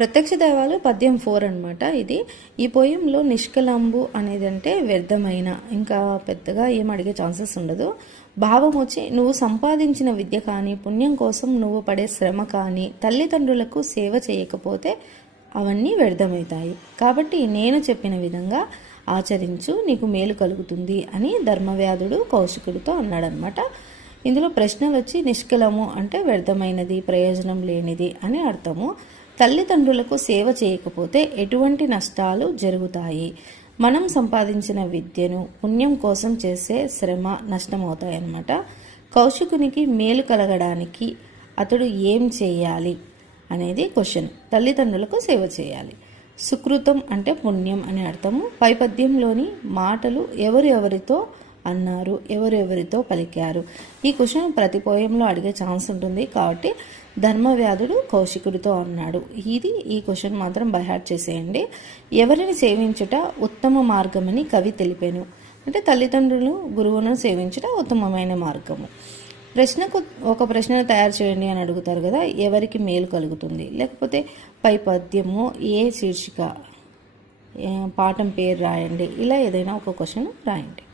ప్రత్యక్ష దైవాలు పద్యం 4 అనమాట ఇది. ఈ పోయంలో నిష్కలంబు అనేది అంటే వ్యర్థమైన, ఇంకా పెద్దగా ఏం అడిగే ఛాన్సెస్ ఉండదు. భావం వచ్చి నువ్వు సంపాదించిన విద్య కానీ, పుణ్యం కోసం నువ్వు పడే శ్రమ కానీ, తల్లిదండ్రులకు సేవ చేయకపోతే అవన్నీ వ్యర్థమవుతాయి. కాబట్టి నేను చెప్పిన విధంగా ఆచరించు, నీకు మేలు కలుగుతుంది అని ధర్మవ్యాధుడు కౌశికుడితో అన్నాడనమాట. ఇందులో ప్రశ్నలు వచ్చి నిష్కలము అంటే వ్యర్థమైనది, ప్రయోజనం లేనిది అని అర్థము. తల్లిదండ్రులకు సేవ చేయకపోతే ఎటువంటి నష్టాలు జరుగుతాయి? మనం సంపాదించిన విద్యను పుణ్యం కోసం చేసే శ్రమ నష్టమవుతాయన్నమాట. కౌశికునికి మేలు కలగడానికి అతడు ఏం చేయాలి అనేది క్వశ్చన్. తల్లిదండ్రులకు సేవ చేయాలి. సుకృతం అంటే పుణ్యం అని అర్థము. పై పద్యంలోని మాటలు ఎవరెవరితో అన్నారు, ఎవరెవరితో పలికారు? ఈ క్వశ్చన్ ప్రతి పోయంలో అడిగే ఛాన్స్ ఉంటుంది. కాబట్టి ధర్మవ్యాధుడు కౌశికుడితో అన్నాడు. ఈ క్వశ్చన్ మాత్రం బైహార్ట్ చేసేయండి. ఎవరిని సేవించుట ఉత్తమ మార్గమని కవి తెలిపాను అంటే తల్లిదండ్రులు గురువును సేవించుట ఉత్తమమైన మార్గము. ప్రశ్నకు ఒక ప్రశ్నను తయారు చేయండి అని అడుగుతారు కదా, ఎవరికి మేలు కలుగుతుంది, లేకపోతే పై పద్యము ఏ శీర్షిక, పాఠం పేరు రాయండి, ఇలా ఏదైనా ఒక క్వశ్చన్ రాయండి.